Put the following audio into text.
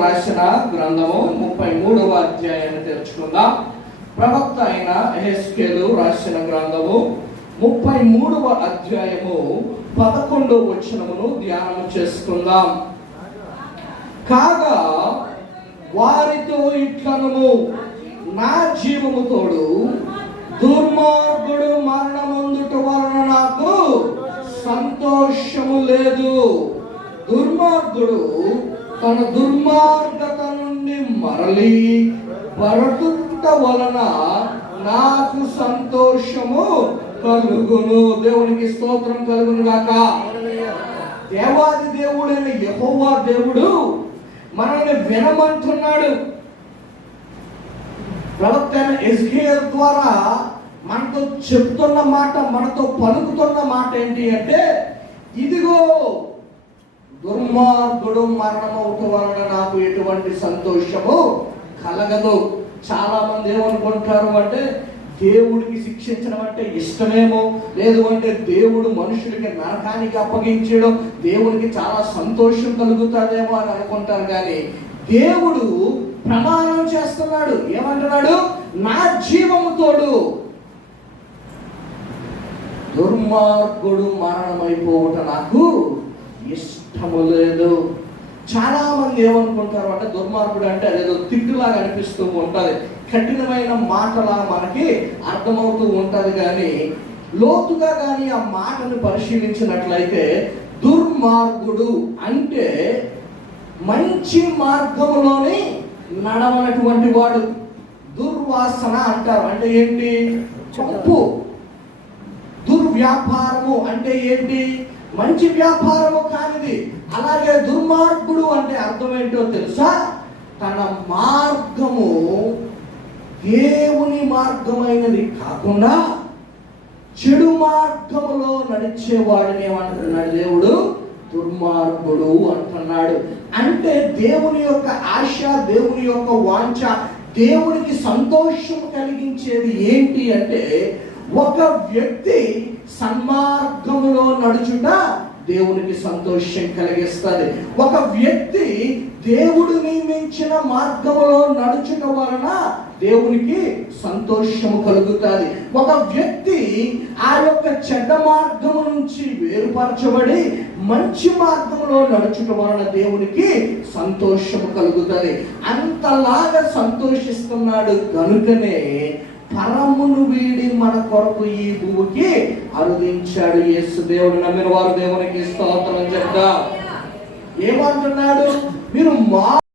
రాసిన గ్రంథము 33వ అధ్యాయాన్ని తెరుచుకుందాం. ప్రవక్త అయిన యెహెజ్కేలు రాసిన గ్రంథము 33వ అధ్యాయము 11వ వచనమును ధ్యానం చేసుకుందాం. కాగా వారితో ఇట్లనుము, నా జీవము తోడు దుర్మార్గుడు మరణమందుట వలన నాకు సంతోషము లేదు. దుర్మార్గుడు తన దుర్మార్గత నుండి మరలి పరటుట వలన నాకు సంతోషము కలుగును. దేవునికి స్తోత్రం కలుగును గాక. దేవాది దేవుడైన యెహోవా దేవుడు మనల్ని వినమంటున్నాడు. ప్రవక్త యెహెజ్కేలు ద్వారా మనతో చెప్తున్న మాట, మనతో పలుకుతున్న మాట ఏంటి అంటే, ఇదిగో దుర్మార్గుడు మరణమవుట వలన నాకు ఎటువంటి సంతోషము కలగదు. చాలా మంది ఏమనుకుంటారు అంటే, దేవుడికి శిక్షించడం అంటే ఇష్టమేమో, లేదు అంటే దేవుడు మనుషులకి నరకానికి అప్పగించడం దేవుడికి చాలా సంతోషం కలుగుతుందేమో అని అనుకుంటారు. కానీ దేవుడు ప్రమాణం చేస్తున్నాడు. ఏమంటున్నాడు? నా జీవము తోడు దుర్మార్గుడు మరణమైపోవట నాకు ఇష్టము లేదు. చాలా మంది ఏమనుకుంటారు అంటే, దుర్మార్గుడు అంటే అదేదో తిట్టులాగా అనిపిస్తూ ఉంటుంది, కఠినమైన మాటలా మనకి అర్థమవుతూ ఉంటుంది. కానీ లోతుగా కానీ ఆ మాటను పరిశీలించినట్లయితే, దుర్మార్గుడు అంటే మంచి మార్గంలోని నడవనటువంటి వాడు. దుర్వాసన అంటారు అంటే ఏంటి? తప్పు. దుర్వ్యాపారము అంటే ఏంటి? మంచి వ్యాపారము కానిది. అలాగే దుర్మార్గుడు అంటే అర్థం ఏంటో తెలుసా? తన మార్గము దేవుని మార్గమైనది కాకుండా చెడు మార్గములో నడిచేవాడిని ఏమంటున్నాడు దేవుడు? దుర్మార్గుడు అంటున్నాడు. అంటే దేవుని యొక్క ఆశ, దేవుని యొక్క వాంఛ, దేవునికి సంతోషం కలిగించేది ఏంటి అంటే, ఒక వ్యక్తి సన్మార్గములో నడుచుట దేవునికి సంతోషం కలిగిస్తుంది. ఒక వ్యక్తి దేవుడు నియమించిన మార్గములో నడుచుట వలన దేవునికి సంతోషము కలుగుతుంది. ఒక వ్యక్తి ఆ యొక్క చెడ్డ మార్గము నుంచి వేరుపరచబడి మంచి మార్గంలో నడుచుట వలన దేవునికి సంతోషము కలుగుతుంది. అంతలాగా సంతోషిస్తున్నాడు కనుకనే పరమును వీడి మన కొరకు ఈ భూమికి అరుదించాడు యేసు. దేవుడు నమ్మిన వారు దేవునికి స్తోత్రం చెప్తారు. ఏమంటున్నాడు? మీరు